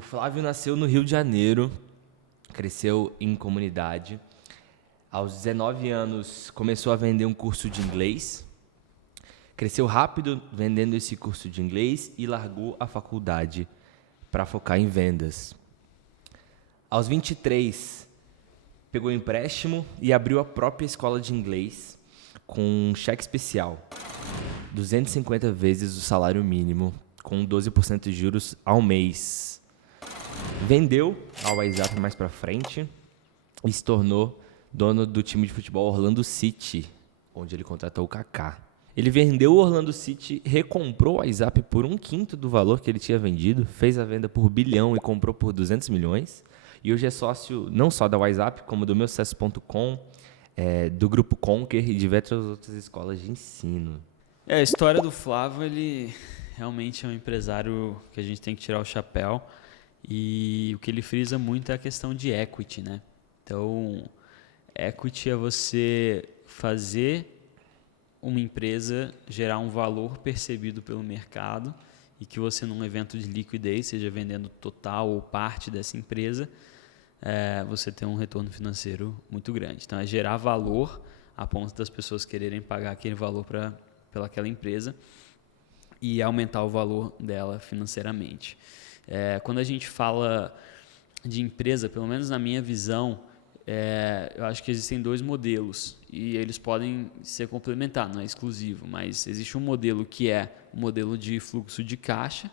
O Flávio nasceu no Rio de Janeiro, cresceu em comunidade. Aos 19 anos, começou a vender um curso de inglês. Cresceu rápido vendendo esse curso de inglês e largou a faculdade para focar em vendas. Aos 23, pegou um empréstimo e abriu a própria escola de inglês com um cheque especial, 250 vezes o salário mínimo, com 12% de juros ao mês. Vendeu ao WhatsApp mais para frente e se tornou dono do time de futebol Orlando City, onde ele contratou o Kaká. Ele vendeu o Orlando City, recomprou o WhatsApp por 1/5 do valor que ele tinha vendido, fez a venda por 1 bilhão e comprou por 200 milhões. E hoje é sócio não só da WhatsApp, como do meusucesso.com, do Grupo Conquer e de diversas outras escolas de ensino. A história do Flávio, ele realmente é um empresário que a gente tem que tirar o chapéu. E o que ele frisa muito é a questão de equity, né? Então, equity é você fazer uma empresa gerar um valor percebido pelo mercado e que você, num evento de liquidez, seja vendendo total ou parte dessa empresa, você tem um retorno financeiro muito grande. Então, é gerar valor a ponto das pessoas quererem pagar aquele valor pelaquela empresa e aumentar o valor dela financeiramente. Quando a gente fala de empresa, pelo menos na minha visão, eu acho que existem dois modelos e eles podem ser complementares, não é exclusivo, mas existe um modelo que é o modelo de fluxo de caixa,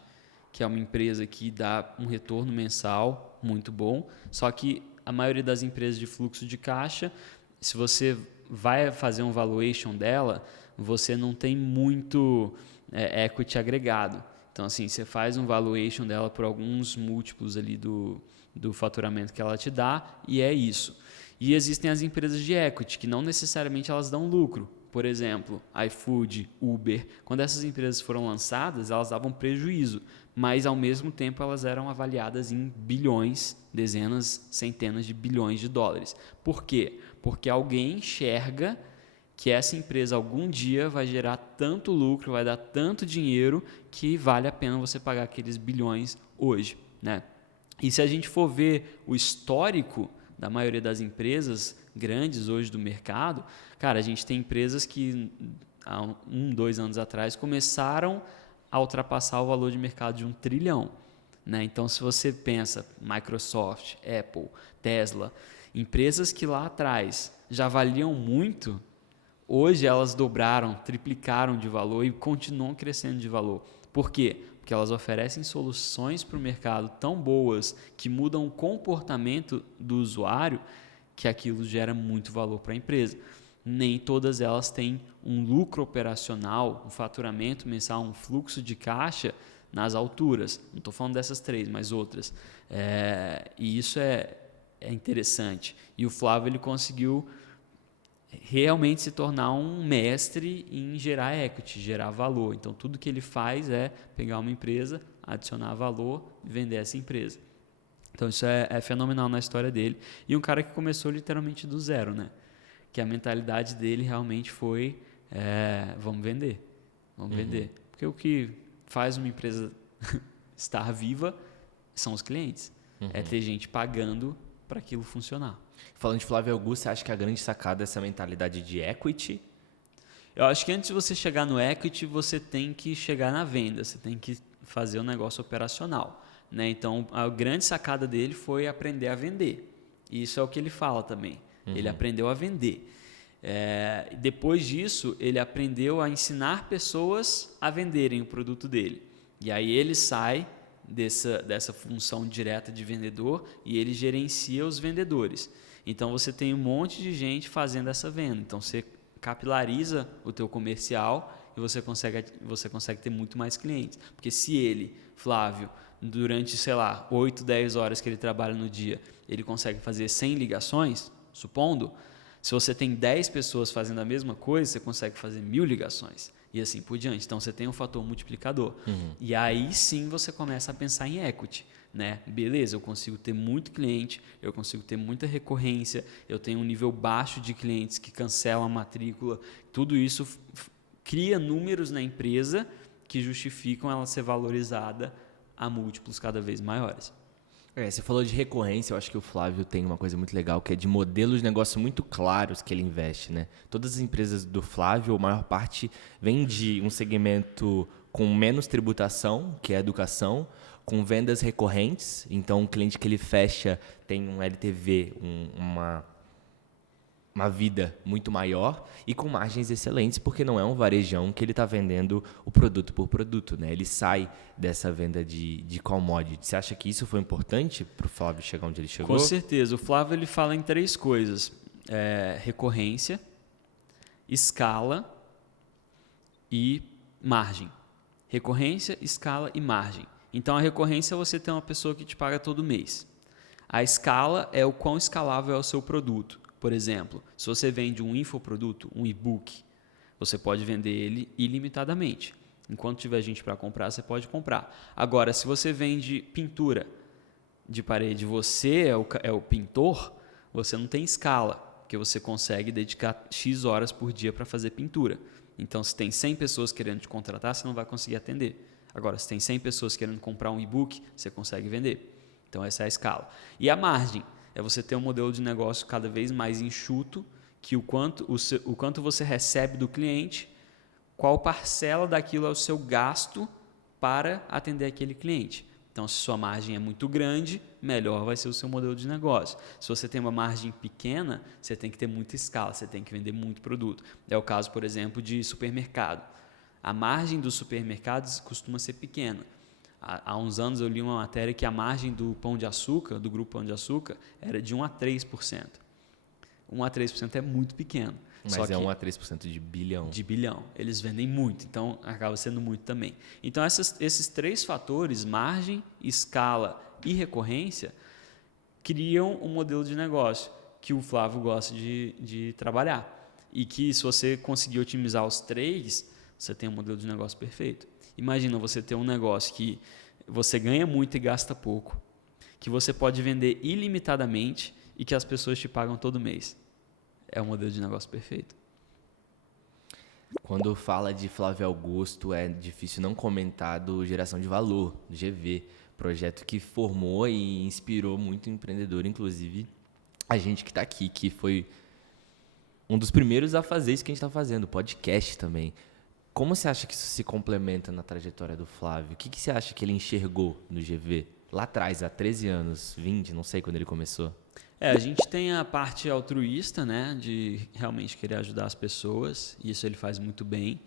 que é uma empresa que dá um retorno mensal muito bom, só que a maioria das empresas de fluxo de caixa, se você vai fazer um valuation dela, você não tem muito equity agregado. Então, assim, você faz um valuation dela por alguns múltiplos ali do faturamento que ela te dá e é isso. E existem as empresas de equity, que não necessariamente elas dão lucro. Por exemplo, iFood, Uber. Quando essas empresas foram lançadas, elas davam prejuízo, mas ao mesmo tempo elas eram avaliadas em bilhões, dezenas, centenas de bilhões de dólares. Por quê? Porque alguém enxerga que essa empresa algum dia vai gerar tanto lucro, vai dar tanto dinheiro que vale a pena você pagar aqueles bilhões hoje, né? E se a gente for ver o histórico da maioria das empresas grandes hoje do mercado, cara, a gente tem empresas que há 2 anos atrás começaram a ultrapassar o valor de mercado de 1 trilhão, né? Então, se você pensa Microsoft, Apple, Tesla, empresas que lá atrás já valiam muito, hoje elas dobraram, triplicaram de valor e continuam crescendo de valor. Por quê? Porque elas oferecem soluções para o mercado tão boas que mudam o comportamento do usuário que aquilo gera muito valor para a empresa. Nem todas elas têm um lucro operacional, um faturamento mensal, um fluxo de caixa nas alturas. Não estou falando dessas 3, mas outras. E isso é interessante. E o Flávio ele conseguiu realmente se tornar um mestre em gerar equity, gerar valor. Então, tudo que ele faz é pegar uma empresa, adicionar valor e vender essa empresa. Então, isso é fenomenal na história dele. E um cara que começou literalmente do zero, né? Que a mentalidade dele realmente foi, vamos vender, vamos vender. Porque o que faz uma empresa estar viva são os clientes. É ter gente pagando para aquilo funcionar. Falando de Flávio Augusto, você acha que a grande sacada é essa mentalidade de equity? Eu acho que antes de você chegar no equity, você tem que chegar na venda, você tem que fazer o negócio operacional, né? Então, a grande sacada dele foi aprender a vender. E isso é o que ele fala também. Ele aprendeu a vender. Depois disso, ele aprendeu a ensinar pessoas a venderem o produto dele. E aí ele sai dessa função direta de vendedor e ele gerencia os vendedores. Então, você tem um monte de gente fazendo essa venda. Então, você capilariza o teu comercial e você consegue ter muito mais clientes. Porque se ele, Flávio, durante, 8, 10 horas que ele trabalha no dia, ele consegue fazer 100 ligações, supondo, se você tem 10 pessoas fazendo a mesma coisa, você consegue fazer 1000 ligações. E assim por diante. Então, você tem um fator multiplicador. E aí sim você começa a pensar em equity. Né? Beleza, eu consigo ter muito cliente, eu consigo ter muita recorrência, eu tenho um nível baixo de clientes que cancelam a matrícula. Tudo isso cria números na empresa que justificam ela ser valorizada a múltiplos cada vez maiores. Você falou de recorrência, eu acho que o Flávio tem uma coisa muito legal, que é de modelos de negócio muito claros que ele investe, né? Todas as empresas do Flávio, a maior parte, vem de um segmento com menos tributação, que é a educação, com vendas recorrentes. Então, o cliente que ele fecha tem um LTV, uma vida muito maior e com margens excelentes, porque não é um varejão que ele está vendendo o produto por produto, né? Ele sai dessa venda de commodity. Você acha que isso foi importante para o Flávio chegar onde ele chegou? Com certeza. O Flávio ele fala em 3 coisas. Recorrência, escala e margem. Recorrência, escala e margem. Então, a recorrência é você ter uma pessoa que te paga todo mês. A escala é o quão escalável é o seu produto. Por exemplo, se você vende um infoproduto, um e-book, você pode vender ele ilimitadamente. Enquanto tiver gente para comprar, você pode comprar. Agora, se você vende pintura de parede, você é o pintor, você não tem escala, porque você consegue dedicar X horas por dia para fazer pintura. Então, se tem 100 pessoas querendo te contratar, você não vai conseguir atender. Agora, se tem 100 pessoas querendo comprar um e-book, você consegue vender. Então, essa é a escala. E a margem é você ter um modelo de negócio cada vez mais enxuto, que o quanto você recebe do cliente, qual parcela daquilo é o seu gasto para atender aquele cliente. Então, se sua margem é muito grande, melhor vai ser o seu modelo de negócio. Se você tem uma margem pequena, você tem que ter muita escala, você tem que vender muito produto. É o caso, por exemplo, de supermercado. A margem dos supermercados costuma ser pequena. Há uns anos eu li uma matéria que a margem do Pão de Açúcar, do grupo Pão de Açúcar, era de 1 a 3%. 1 a 3% é muito pequeno. Mas é 1 a 3% de bilhão. De bilhão. Eles vendem muito, então acaba sendo muito também. Então, esses 3 fatores, margem, escala e recorrência, criam um modelo de negócio que o Flávio gosta de trabalhar. E que, se você conseguir otimizar os 3, você tem um modelo de negócio perfeito. Imagina você ter um negócio que você ganha muito e gasta pouco, que você pode vender ilimitadamente e que as pessoas te pagam todo mês. É um modelo de negócio perfeito. Quando fala de Flávio Augusto, é difícil não comentar do Geração de Valor, do GV, projeto que formou e inspirou muito empreendedor, inclusive a gente que está aqui, que foi um dos primeiros a fazer isso que a gente está fazendo, podcast também. Como você acha que isso se complementa na trajetória do Flávio? O que você acha que ele enxergou no GV? Lá atrás, há 13 anos, 20, não sei quando ele começou. A gente tem a parte altruísta, né, de realmente querer ajudar as pessoas, e isso ele faz muito bem.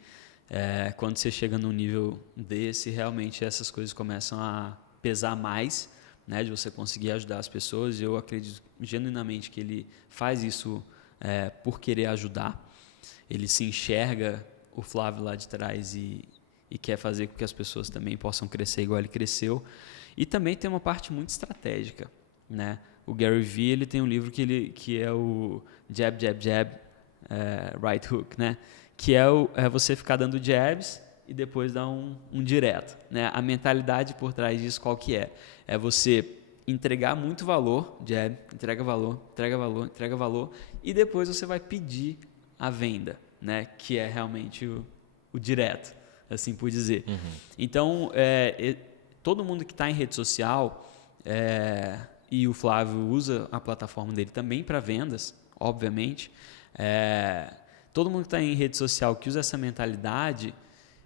Quando você chega num nível desse, realmente essas coisas começam a pesar mais, né, de você conseguir ajudar as pessoas. E eu acredito genuinamente que ele faz isso por querer ajudar. Ele se enxerga o Flávio lá de trás e quer fazer com que as pessoas também possam crescer igual ele cresceu. E também tem uma parte muito estratégica, né? O Gary Vee, ele tem um livro que é o Jab, Jab, Jab, Right Hook, né? Que é você ficar dando jabs e depois dar um direto, né? A mentalidade por trás disso qual que é? É você entregar muito valor, jab, entrega valor, entrega valor, entrega valor, e depois você vai pedir a venda, né? Que é realmente o direto, assim por dizer. Uhum. Então, todo mundo que está em rede social, e o Flávio usa a plataforma dele também para vendas, obviamente, todo mundo que está em rede social que usa essa mentalidade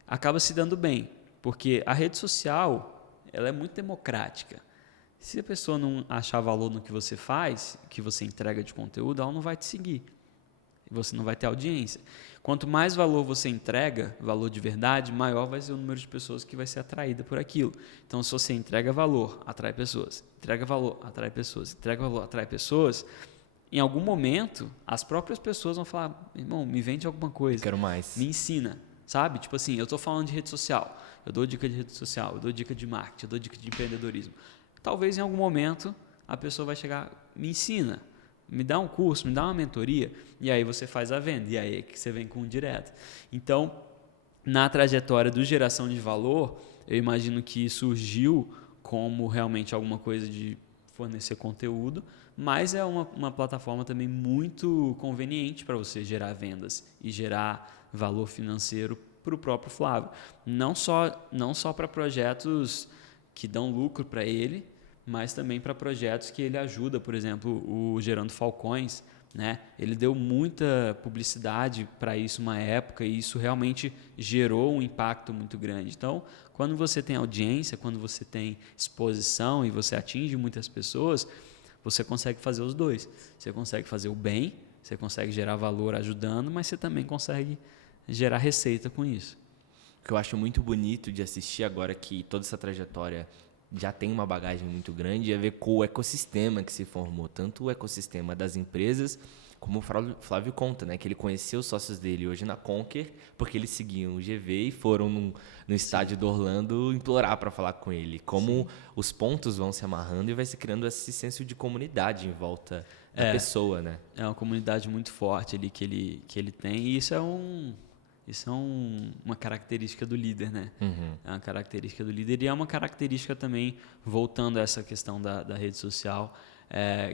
acaba se dando bem, porque a rede social ela é muito democrática. Se a pessoa não achar valor no que você faz, que você entrega de conteúdo, ela não vai te seguir. Você não vai ter audiência. Quanto mais valor você entrega, valor de verdade, maior vai ser o número de pessoas que vai ser atraída por aquilo. Então, se você entrega valor, atrai pessoas. Entrega valor, atrai pessoas. Entrega valor, atrai pessoas. Em algum momento, as próprias pessoas vão falar, irmão, me vende alguma coisa. Quero mais. Me ensina, sabe? Tipo assim, eu estou falando de rede social. Eu dou dica de rede social, eu dou dica de marketing, eu dou dica de empreendedorismo. Talvez em algum momento a pessoa vai chegar, me ensina. Me dá um curso, me dá uma mentoria, e aí você faz a venda, e aí é que você vem com um direto. Então, na trajetória do geração de valor, eu imagino que surgiu como realmente alguma coisa de fornecer conteúdo, mas é uma plataforma também muito conveniente para você gerar vendas e gerar valor financeiro para o próprio Flávio. Não só para projetos que dão lucro para ele, mas também para projetos que ele ajuda, por exemplo, o Gerando Falcões, né? Ele deu muita publicidade para isso uma época e isso realmente gerou um impacto muito grande. Então, quando você tem audiência, quando você tem exposição e você atinge muitas pessoas, você consegue fazer os dois. Você consegue fazer o bem, você consegue gerar valor ajudando, mas você também consegue gerar receita com isso. O que eu acho muito bonito de assistir agora que toda essa trajetória já tem uma bagagem muito grande é ver com o ecossistema que se formou, tanto o ecossistema das empresas como o Flávio conta, né, que ele conheceu os sócios dele hoje na Conquer, porque eles seguiam o GV e foram no estádio do Orlando implorar para falar com ele. Como os pontos vão se amarrando e vai se criando esse senso de comunidade em volta da pessoa, né? É uma comunidade muito forte ali que ele tem e isso é uma característica do líder, né? É uma característica do líder e é uma característica também, voltando a essa questão da rede social,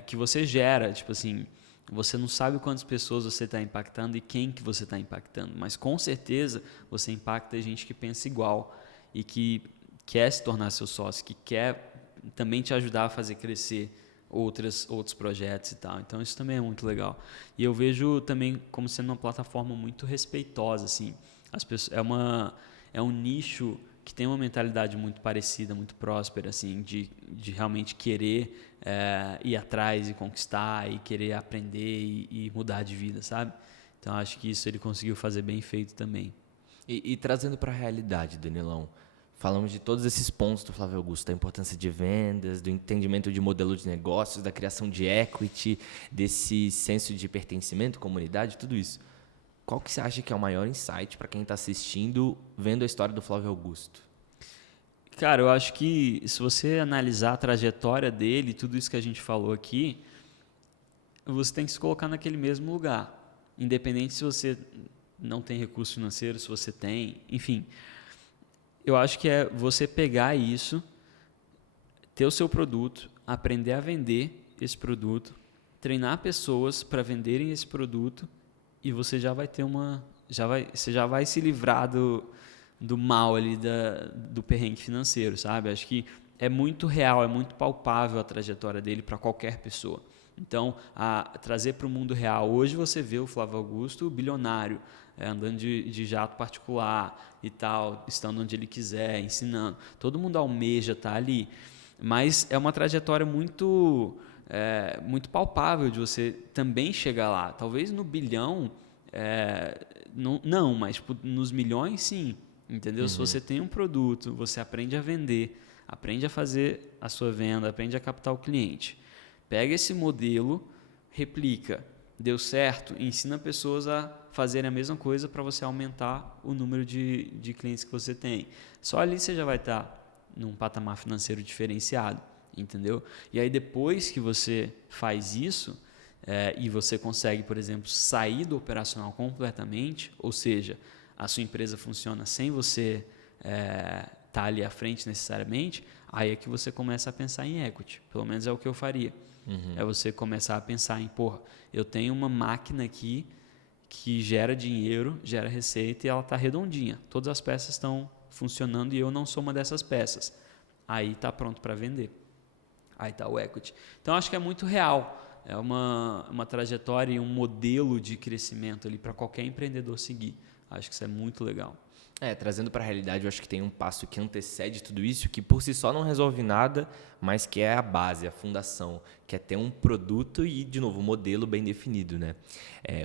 que você gera, tipo assim, você não sabe quantas pessoas você está impactando e quem que você está impactando, mas com certeza você impacta gente que pensa igual e que quer se tornar seu sócio, que quer também te ajudar a fazer crescer outros projetos e tal. Então isso também é muito legal. E eu vejo também como sendo uma plataforma muito respeitosa, assim. As pessoas, é um nicho que tem uma mentalidade muito parecida, muito próspera, assim, de realmente querer ir atrás e conquistar e querer aprender e mudar de vida, sabe? Então acho que isso ele conseguiu fazer bem feito também. E trazendo para a realidade, Danilão, falamos de todos esses pontos do Flávio Augusto, da importância de vendas, do entendimento de modelo de negócios, da criação de equity, desse senso de pertencimento, comunidade, tudo isso. Qual que você acha que é o maior insight para quem está assistindo, vendo a história do Flávio Augusto? Cara, eu acho que se você analisar a trajetória dele, tudo isso que a gente falou aqui, você tem que se colocar naquele mesmo lugar. Independente se você não tem recurso financeiro, se você tem, enfim. Eu acho que é você pegar isso, ter o seu produto, aprender a vender esse produto, treinar pessoas para venderem esse produto e você já vai ter você já vai se livrar do mal ali do perrengue financeiro, sabe? Acho que é muito real, é muito palpável a trajetória dele para qualquer pessoa. Então, trazer para o mundo real, hoje você vê o Flávio Augusto bilionário, andando de jato particular e tal, estando onde ele quiser, ensinando. Todo mundo almeja estar ali, mas é uma trajetória muito palpável de você também chegar lá. Talvez no bilhão, não, mas tipo, nos milhões, sim. Entendeu? Se você tem um produto, você aprende a vender, aprende a fazer a sua venda, aprende a captar o cliente. Pega esse modelo, replica. Deu certo? Ensina pessoas a fazerem a mesma coisa para você aumentar o número de clientes que você tem. Só ali você já vai estar num patamar financeiro diferenciado, entendeu? E aí depois que você faz isso e você consegue, por exemplo, sair do operacional completamente, ou seja, a sua empresa funciona sem você estar ali à frente necessariamente, aí é que você começa a pensar em equity. Pelo menos é o que eu faria. É você começar a pensar em, eu tenho uma máquina aqui que gera dinheiro, gera receita e ela está redondinha. Todas as peças estão funcionando e eu não sou uma dessas peças. Aí está pronto para vender. Aí está o equity. Então, acho que é muito real. É uma trajetória e um modelo de crescimento ali para qualquer empreendedor seguir. Acho que isso é muito legal. Trazendo para a realidade, eu acho que tem um passo que antecede tudo isso, que por si só não resolve nada, mas que é a base, a fundação, que é ter um produto e, de novo, um modelo bem definido, né?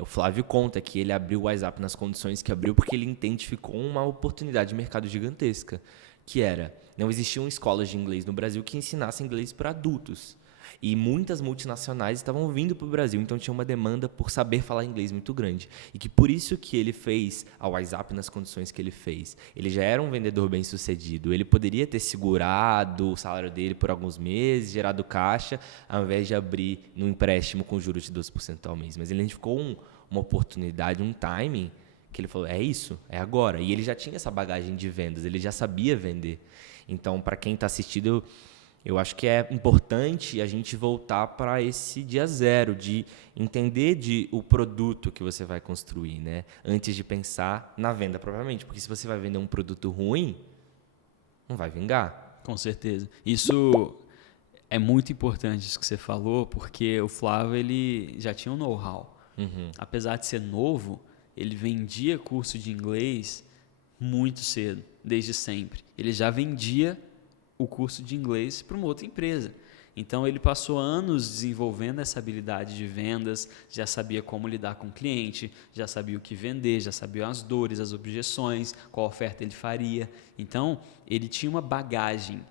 O Flávio conta que ele abriu o WhatsApp nas condições que abriu porque ele identificou uma oportunidade de mercado gigantesca, que era, não existiam escolas de inglês no Brasil que ensinassem inglês para adultos. E muitas multinacionais estavam vindo para o Brasil, então tinha uma demanda por saber falar inglês muito grande. E que por isso que ele fez a WhatsApp nas condições que ele fez. Ele já era um vendedor bem sucedido, ele poderia ter segurado o salário dele por alguns meses, gerado caixa, ao invés de abrir no empréstimo com juros de 12% ao mês. Mas ele identificou uma oportunidade, um timing, que ele falou, é isso, é agora. E ele já tinha essa bagagem de vendas, ele já sabia vender. Então, para quem está assistindo, eu acho que é importante a gente voltar para esse dia zero, de entender o produto que você vai construir, né? Antes de pensar na venda propriamente. Porque se você vai vender um produto ruim, não vai vingar. Com certeza. Isso é muito importante isso que você falou, porque o Flávio ele já tinha um know-how. Apesar de ser novo, ele vendia curso de inglês muito cedo, desde sempre. Ele já vendia o curso de inglês para uma outra empresa. Então, ele passou anos desenvolvendo essa habilidade de vendas, já sabia como lidar com o cliente, já sabia o que vender, já sabia as dores, as objeções, qual oferta ele faria. Então, ele tinha uma bagagem.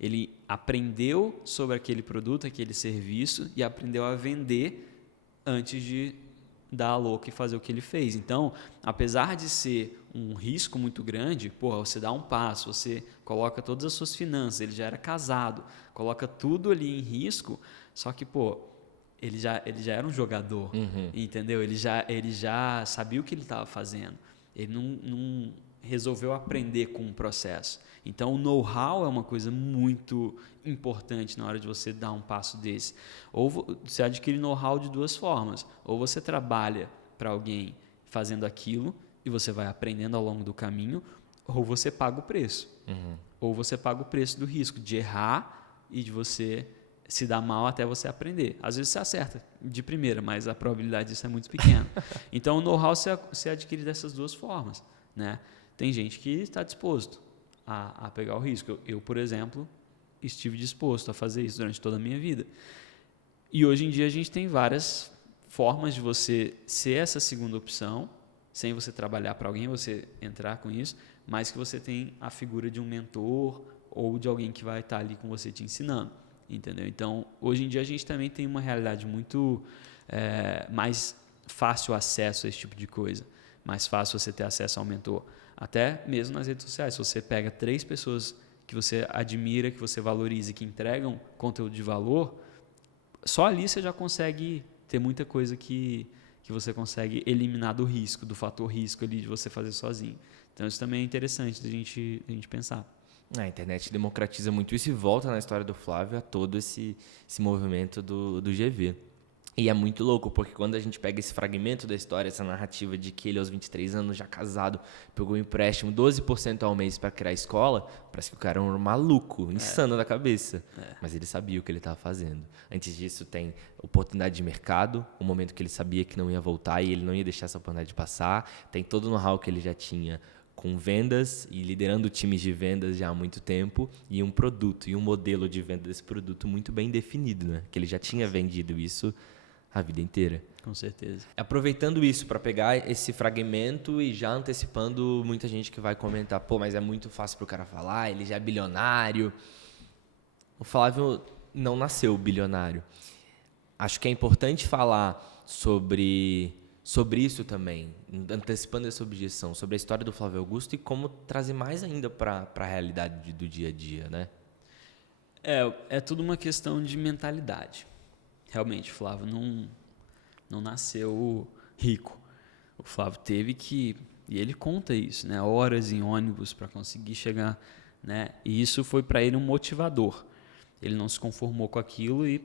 Ele aprendeu sobre aquele produto, aquele serviço e aprendeu a vender antes de dar a louca e fazer o que ele fez. Então, apesar de ser um risco muito grande, você dá um passo, você coloca todas as suas finanças, ele já era casado, coloca tudo ali em risco, só que, ele já era um jogador, entendeu? Ele já sabia o que ele estava fazendo. Ele não resolveu aprender com o processo. Então, o know-how é uma coisa muito importante na hora de você dar um passo desse. Ou você adquire know-how de duas formas. Ou você trabalha para alguém fazendo aquilo e você vai aprendendo ao longo do caminho, ou você paga o preço. Ou você paga o preço do risco de errar e de você se dar mal até você aprender. Às vezes você acerta de primeira, mas a probabilidade disso é muito pequena. Então, o know-how você adquire dessas duas formas, né? Tem gente que está disposto a pegar o risco. Eu, por exemplo, estive disposto a fazer isso durante toda a minha vida. E hoje em dia a gente tem várias formas de você ser essa segunda opção, sem você trabalhar para alguém, você entrar com isso, mas que você tem a figura de um mentor ou de alguém que vai estar ali com você te ensinando, entendeu? Então, hoje em dia a gente também tem uma realidade muito mais fácil acesso a esse tipo de coisa, mais fácil você ter acesso ao mentor. Até mesmo nas redes sociais, se você pega 3 pessoas que você admira, que você valoriza, que entregam conteúdo de valor, só ali você já consegue ter muita coisa que você consegue eliminar do risco, do fator risco ali de você fazer sozinho. Então, isso também é interessante da gente pensar. A internet democratiza muito isso e volta na história do Flávio a todo esse movimento do GV. E é muito louco, porque quando a gente pega esse fragmento da história, essa narrativa de que ele aos 23 anos já casado, pegou um empréstimo 12% ao mês para criar a escola, parece que o cara é um maluco, insano da cabeça. Mas ele sabia o que ele estava fazendo. Antes disso tem oportunidade de mercado, um momento que ele sabia que não ia voltar e ele não ia deixar essa oportunidade passar. Tem todo o know-how que ele já tinha com vendas e liderando times de vendas já há muito tempo e um produto e um modelo de venda desse produto muito bem definido, né? Que ele já tinha vendido isso a vida inteira. Com certeza. Aproveitando isso para pegar esse fragmento e já antecipando muita gente que vai comentar, mas é muito fácil para o cara falar, ele já é bilionário. O Flávio não nasceu bilionário. Acho que é importante falar sobre isso também, antecipando essa objeção, sobre a história do Flávio Augusto e como trazer mais ainda para a realidade do dia a dia, né? É tudo uma questão de mentalidade. Realmente, o Flávio não nasceu rico. O Flávio teve que, e ele conta isso, né, horas em ônibus para conseguir chegar, né? E isso foi para ele um motivador. Ele não se conformou com aquilo e,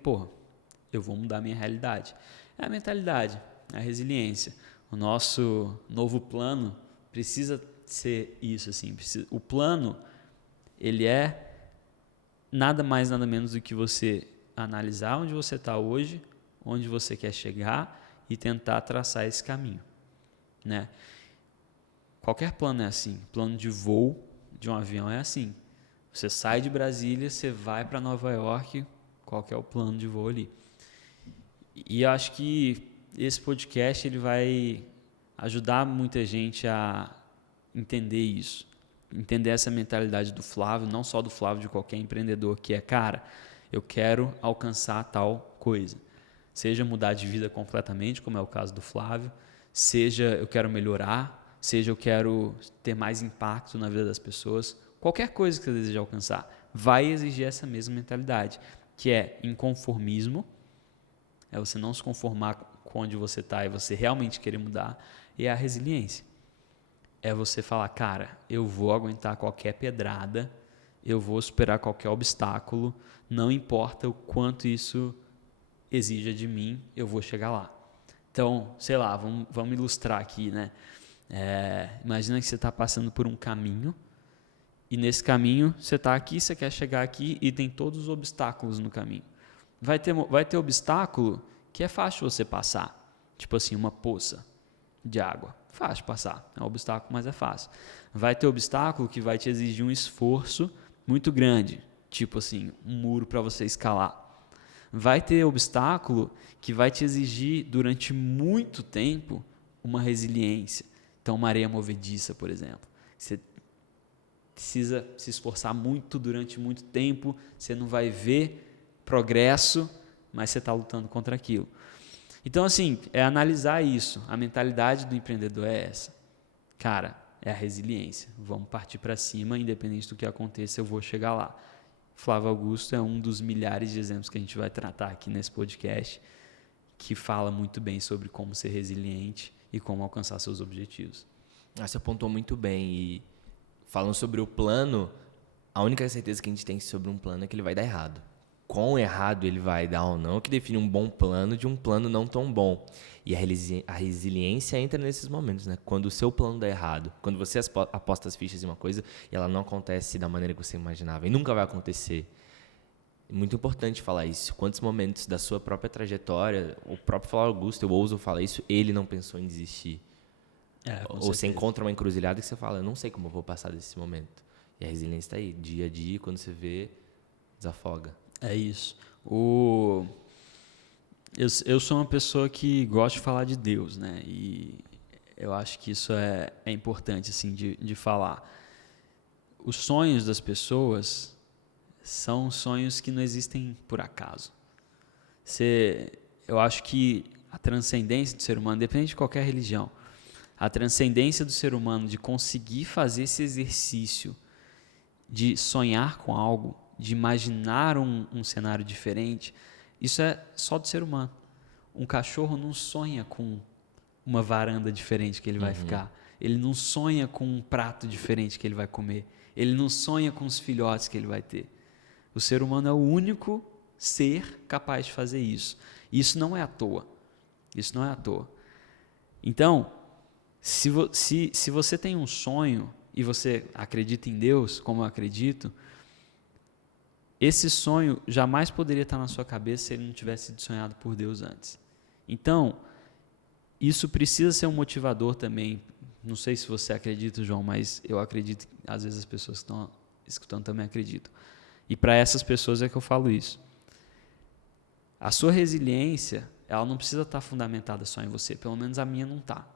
eu vou mudar a minha realidade. É a mentalidade, a resiliência. O nosso novo plano precisa ser isso, assim. O plano, ele é nada mais, nada menos do que você analisar onde você está hoje, onde você quer chegar e tentar traçar esse caminho, né? Qualquer plano é assim. Plano de voo de um avião é assim. Você sai de Brasília, você vai para Nova York, qual que é o plano de voo ali? E eu acho que esse podcast ele vai ajudar muita gente a entender isso, entender essa mentalidade do Flávio, não só do Flávio, de qualquer empreendedor, que é, cara, eu quero alcançar tal coisa. Seja mudar de vida completamente, como é o caso do Flávio, seja eu quero melhorar, seja eu quero ter mais impacto na vida das pessoas. Qualquer coisa que você deseja alcançar vai exigir essa mesma mentalidade, que é inconformismo, é você não se conformar com onde você está e você realmente querer mudar, e a resiliência. É você falar, cara, eu vou aguentar qualquer pedrada, eu vou superar qualquer obstáculo, não importa o quanto isso exija de mim, eu vou chegar lá. Então, sei lá, vamos ilustrar aqui, né? Imagina que você está passando por um caminho E nesse caminho, você está aqui, você quer chegar aqui e tem todos os obstáculos no caminho. Vai ter obstáculo que é fácil você passar. Tipo assim, uma poça de água. Fácil passar. É um obstáculo, mas é fácil. Vai ter obstáculo que vai te exigir um esforço muito grande. Tipo assim, um muro para você escalar. Vai ter obstáculo que vai te exigir, durante muito tempo, uma resiliência. Então, uma areia movediça, por exemplo. Você precisa se esforçar muito durante muito tempo, você não vai ver progresso, mas você está lutando contra aquilo. Então, assim, é analisar isso. A mentalidade do empreendedor é essa. Cara, é a resiliência. Vamos partir para cima, independente do que aconteça, eu vou chegar lá. Flávio Augusto é um dos milhares de exemplos que a gente vai tratar aqui nesse podcast, que fala muito bem sobre como ser resiliente e como alcançar seus objetivos. Você apontou muito bem. E falando sobre o plano, a única certeza que a gente tem sobre um plano é que ele vai dar errado. Quão errado ele vai dar ou não, que define um bom plano de um plano não tão bom. E a resiliência entra nesses momentos, né? Quando o seu plano dá errado, quando você aposta as fichas em uma coisa e ela não acontece da maneira que você imaginava, e nunca vai acontecer. É muito importante falar isso. Quantos momentos da sua própria trajetória, o próprio Flávio Augusto, eu ouso falar isso, ele não pensou em desistir. Ou você encontra uma encruzilhada que você fala, eu não sei como eu vou passar desse momento. E a resiliência está aí, dia a dia, quando você vê, desafoga. É isso. Eu sou uma pessoa que gosta de falar de Deus, né? E eu acho que isso é importante, assim, de falar. Os sonhos das pessoas são sonhos que não existem por acaso. Eu acho que a transcendência do ser humano, independente de qualquer religião, a transcendência do ser humano de conseguir fazer esse exercício de sonhar com algo, de imaginar um cenário diferente, isso é só do ser humano. Um cachorro não sonha com uma varanda diferente que ele vai ficar. Ele não sonha com um prato diferente que ele vai comer. Ele não sonha com os filhotes que ele vai ter. O ser humano é o único ser capaz de fazer isso. Isso não é à toa. Isso não é à toa. Então, se você tem um sonho e você acredita em Deus, como eu acredito, esse sonho jamais poderia estar na sua cabeça se ele não tivesse sido sonhado por Deus antes. Então, isso precisa ser um motivador também. Não sei se você acredita, João, mas eu acredito que às vezes as pessoas que estão escutando também acreditam. E para essas pessoas é que eu falo isso. A sua resiliência, ela não precisa estar fundamentada só em você. Pelo menos a minha não está.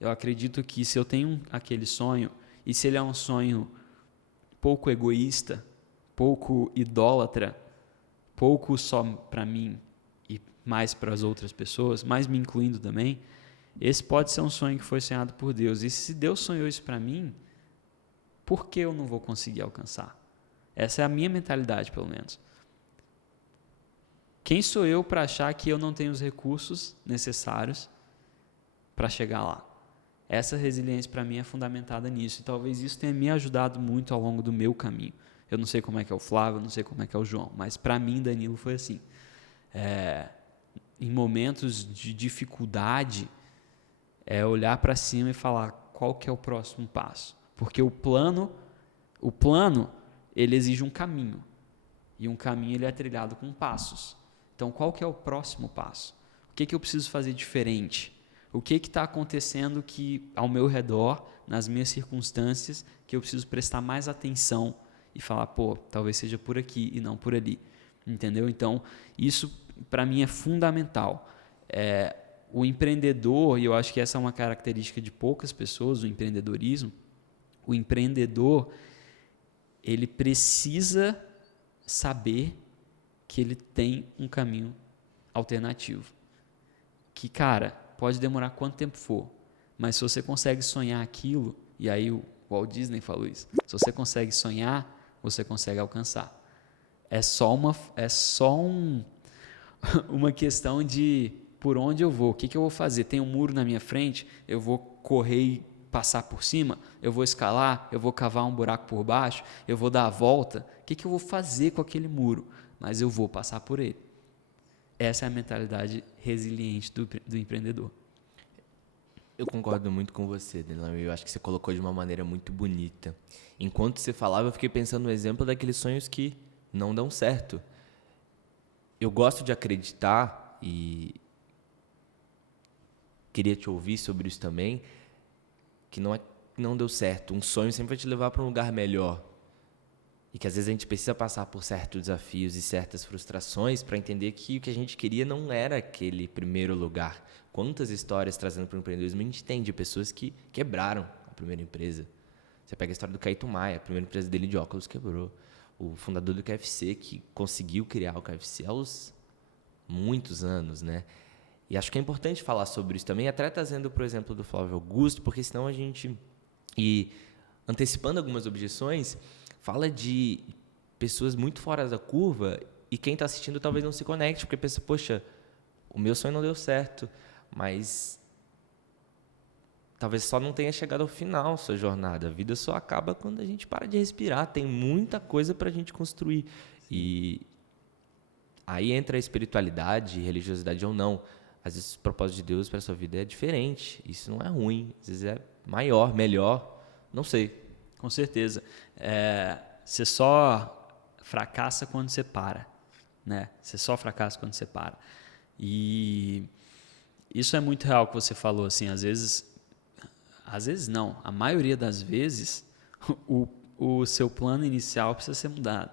Eu acredito que se eu tenho aquele sonho, e se ele é um sonho pouco egoísta, pouco idólatra, pouco só para mim e mais para as outras pessoas, mais me incluindo também, esse pode ser um sonho que foi sonhado por Deus. E se Deus sonhou isso para mim, por que eu não vou conseguir alcançar? Essa é a minha mentalidade, pelo menos. Quem sou eu para achar que eu não tenho os recursos necessários para chegar lá? Essa resiliência para mim é fundamentada nisso. E talvez isso tenha me ajudado muito ao longo do meu caminho. Eu não sei como é que é o Flávio, eu não sei como é que é o João, mas para mim, Danilo, foi assim. Em momentos de dificuldade, é olhar para cima e falar qual que é o próximo passo. Porque o plano, ele exige um caminho. E um caminho ele é trilhado com passos. Então, qual que é o próximo passo? O que eu preciso fazer diferente? O que está acontecendo que, ao meu redor, nas minhas circunstâncias, que eu preciso prestar mais atenção e falar, talvez seja por aqui e não por ali. Entendeu? Então, isso para mim é fundamental. O empreendedor, e eu acho que essa é uma característica de poucas pessoas, o empreendedorismo, o empreendedor, ele precisa saber que ele tem um caminho alternativo. Que, cara, pode demorar quanto tempo for, mas se você consegue sonhar aquilo, e aí o Walt Disney falou isso, se você consegue sonhar, você consegue alcançar. É só uma questão de por onde eu vou, o que eu vou fazer. Tem um muro na minha frente, eu vou correr e passar por cima, eu vou escalar, eu vou cavar um buraco por baixo, eu vou dar a volta. O que eu vou fazer com aquele muro? Mas eu vou passar por ele. Essa é a mentalidade resiliente do empreendedor. Eu concordo muito com você, Delano. Eu acho que você colocou de uma maneira muito bonita. Enquanto você falava, eu fiquei pensando no exemplo daqueles sonhos que não dão certo. Eu gosto de acreditar e queria te ouvir sobre isso também, que não é que não deu certo. Um sonho sempre vai te levar para um lugar melhor. E que às vezes a gente precisa passar por certos desafios e certas frustrações para entender que o que a gente queria não era aquele primeiro lugar. Quantas histórias trazendo para o empreendedorismo a gente tem de pessoas que quebraram a primeira empresa. Você pega a história do Caíto Maia, a primeira empresa dele de óculos quebrou. O fundador do KFC, que conseguiu criar o KFC aos muitos anos, né? E acho que é importante falar sobre isso também, até trazendo, por exemplo, do Flávio Augusto, porque senão a gente... E antecipando algumas objeções, fala de pessoas muito fora da curva e quem está assistindo talvez não se conecte, porque pensa, poxa, o meu sonho não deu certo, mas talvez só não tenha chegado ao final sua jornada. A vida só acaba quando a gente para de respirar. Tem muita coisa para a gente construir. E aí entra a espiritualidade, religiosidade ou não. Às vezes o propósito de Deus para a sua vida é diferente. Isso não é ruim. Às vezes é maior, melhor. Não sei. Com certeza. Você só fracassa quando você para, né? Você só fracassa quando você para. E isso é muito real que você falou, assim, às vezes não, a maioria das vezes o seu plano inicial precisa ser mudado.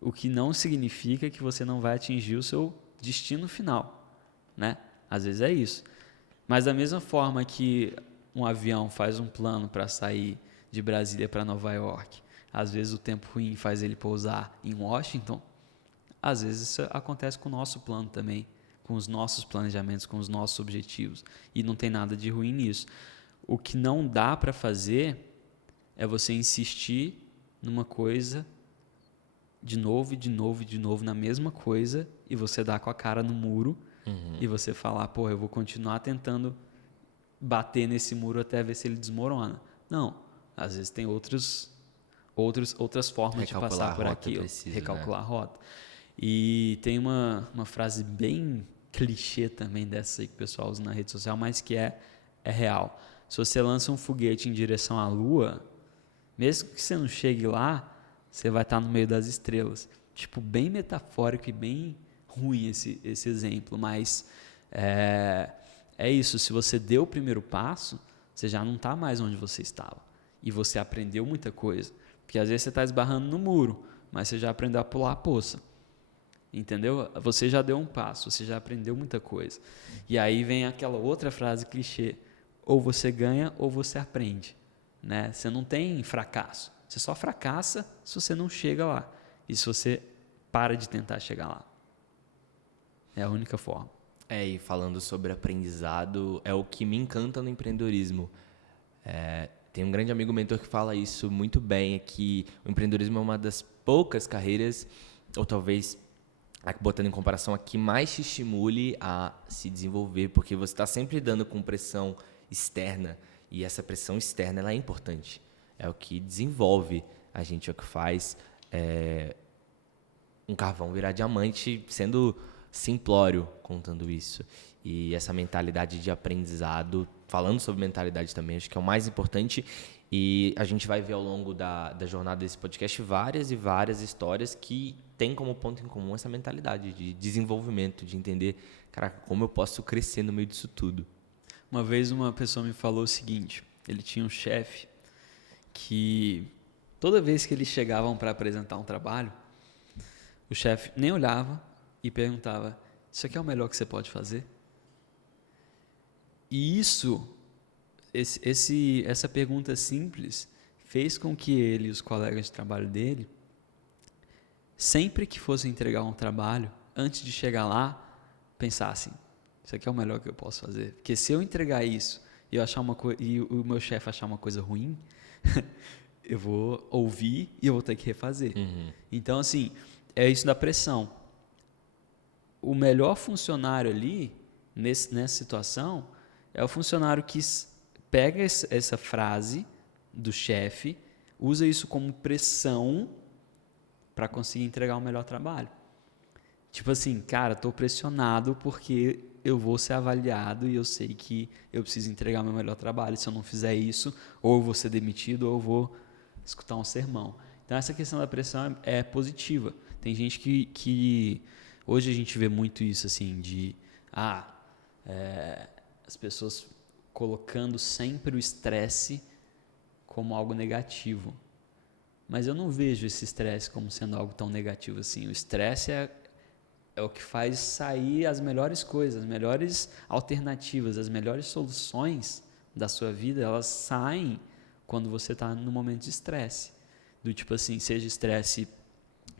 O que não significa que você não vai atingir o seu destino final, né? Às vezes é isso. Mas da mesma forma que um avião faz um plano para sair de Brasília para Nova York, às vezes o tempo ruim faz ele pousar em Washington, às vezes isso acontece com o nosso plano também, com os nossos planejamentos, com os nossos objetivos, e não tem nada de ruim nisso. O que não dá para fazer é você insistir numa coisa de novo, de novo, de novo, na mesma coisa, e você dar com a cara no muro, e você falar, pô, eu vou continuar tentando bater nesse muro até ver se ele desmorona. Não, às vezes tem outras formas de passar por aquilo. Recalcular a rota. E tem uma frase bem clichê também dessa aí que o pessoal usa na rede social, mas que é real. Se você lança um foguete em direção à Lua, mesmo que você não chegue lá, você vai estar no meio das estrelas. Tipo, bem metafórico e bem ruim esse exemplo, mas é isso. Se você deu o primeiro passo, você já não está mais onde você estava. E você aprendeu muita coisa. Porque às vezes você está esbarrando no muro, mas você já aprendeu a pular a poça. Entendeu? Você já deu um passo, você já aprendeu muita coisa. E aí vem aquela outra frase clichê: ou você ganha ou você aprende, né? Você não tem fracasso, você só fracassa se você não chega lá e se você para de tentar chegar lá. É a única forma. E falando sobre aprendizado, é o que me encanta no empreendedorismo. Tem um grande amigo mentor que fala isso muito bem, é que o empreendedorismo é uma das poucas carreiras, ou talvez, botando em comparação, a que mais te estimule a se desenvolver, porque você está sempre lidando com pressão externa, e essa pressão externa ela é importante. É o que desenvolve a gente, é o que faz um carvão virar diamante, sendo simplório contando isso. E essa mentalidade de aprendizado, falando sobre mentalidade também, acho que é o mais importante. E a gente vai ver ao longo da jornada desse podcast várias e várias histórias que têm como ponto em comum essa mentalidade de desenvolvimento, de entender, caraca, como eu posso crescer no meio disso tudo. Uma vez uma pessoa me falou o seguinte: ele tinha um chefe que toda vez que eles chegavam para apresentar um trabalho, o chefe nem olhava e perguntava: isso aqui é o melhor que você pode fazer? E essa pergunta simples fez com que ele e os colegas de trabalho dele, sempre que fossem entregar um trabalho, antes de chegar lá, pensassem: isso aqui é o melhor que eu posso fazer. Porque se eu entregar isso e o meu chefe achar uma coisa ruim, eu vou ouvir e eu vou ter que refazer. Então, assim, é isso da pressão. O melhor funcionário ali, nessa situação, é o funcionário que pega essa frase do chefe, usa isso como pressão para conseguir entregar o melhor trabalho. Tipo assim, cara, estou pressionado porque eu vou ser avaliado e eu sei que eu preciso entregar meu melhor trabalho. Se eu não fizer isso, ou eu vou ser demitido ou eu vou escutar um sermão. Então, essa questão da pressão é positiva. Tem gente que hoje a gente vê muito isso, assim, de as pessoas colocando sempre o estresse como algo negativo. Mas eu não vejo esse estresse como sendo algo tão negativo assim. O estresse é o que faz sair as melhores coisas, as melhores alternativas, as melhores soluções da sua vida, elas saem quando você está no momento de estresse. Do tipo assim, seja estresse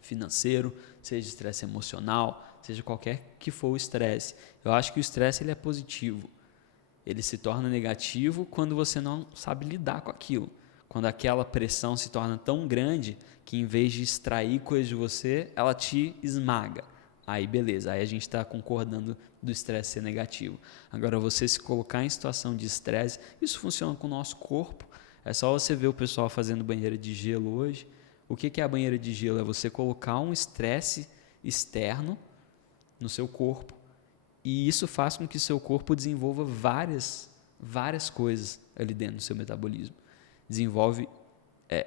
financeiro, seja estresse emocional, seja qualquer que for o estresse. Eu acho que o estresse ele é positivo. Ele se torna negativo quando você não sabe lidar com aquilo. Quando aquela pressão se torna tão grande que em vez de extrair coisas de você, ela te esmaga. Aí beleza, aí a gente está concordando do estresse ser negativo. Agora, você se colocar em situação de estresse, isso funciona com o nosso corpo. É só você ver o pessoal fazendo banheira de gelo hoje. O que é a banheira de gelo? É você colocar um estresse externo no seu corpo e isso faz com que seu corpo desenvolva várias coisas ali dentro do seu metabolismo. Desenvolve,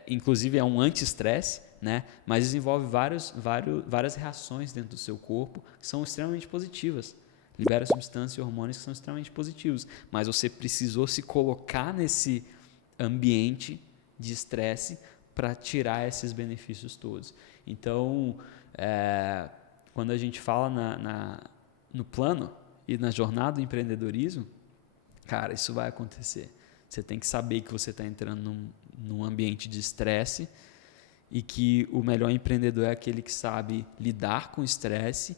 inclusive é um anti-estresse, né? Mas desenvolve várias reações dentro do seu corpo que são extremamente positivas. Libera substâncias e hormônios que são extremamente positivos. Mas você precisou se colocar nesse ambiente de estresse para tirar esses benefícios todos. Então, quando a gente fala no plano e na jornada do empreendedorismo, cara, isso vai acontecer. Você tem que saber que você está entrando num ambiente de estresse e que o melhor empreendedor é aquele que sabe lidar com o estresse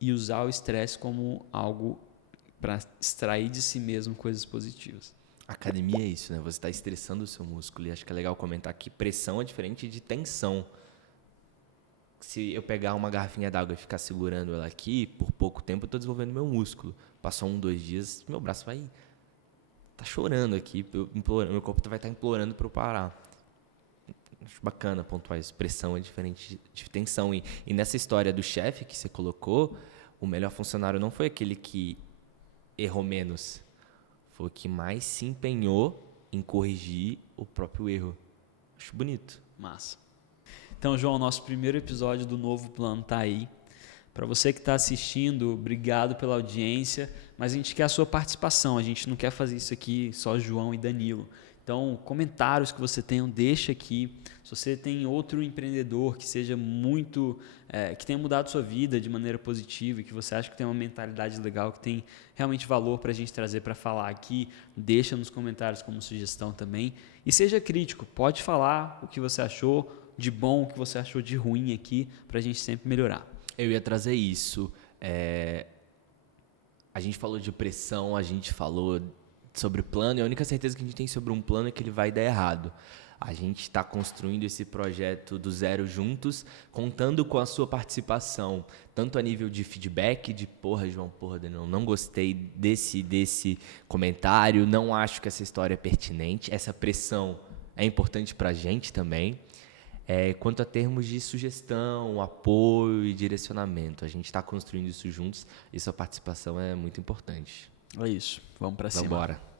e usar o estresse como algo para extrair de si mesmo coisas positivas. Academia é isso, né? Você está estressando o seu músculo. E acho que é legal comentar que pressão é diferente de tensão. Se eu pegar uma garrafinha d'água e ficar segurando ela aqui, por pouco tempo eu estou desenvolvendo meu músculo. Passou 2 dias, meu braço vai tá chorando aqui, meu corpo vai estar implorando para eu parar. Acho bacana pontuar isso. Pressão é diferente de tensão. E nessa história do chefe que você colocou, o melhor funcionário não foi aquele que errou menos, foi o que mais se empenhou em corrigir o próprio erro. Acho bonito. Massa. Então, João, nosso primeiro episódio do Novo Plano está aí. Para você que está assistindo, obrigado pela audiência, mas a gente quer a sua participação, a gente não quer fazer isso aqui só João e Danilo. Então, comentários que você tenham, deixa aqui. Se você tem outro empreendedor que seja que tenha mudado sua vida de maneira positiva e que você acha que tem uma mentalidade legal, que tem realmente valor para a gente trazer para falar aqui, deixa nos comentários como sugestão também. E seja crítico, pode falar o que você achou de bom, o que você achou de ruim aqui, para a gente sempre melhorar. Eu ia trazer isso. A gente falou de pressão, a gente falou sobre plano, e a única certeza que a gente tem sobre um plano é que ele vai dar errado. A gente está construindo esse projeto do zero juntos, contando com a sua participação, tanto a nível de feedback, de João, Danilo, não gostei desse comentário, não acho que essa história é pertinente, essa pressão é importante para a gente também. Quanto a termos de sugestão, apoio e direcionamento, a gente está construindo isso juntos e sua participação é muito importante. É isso, vamos para cima. Vambora.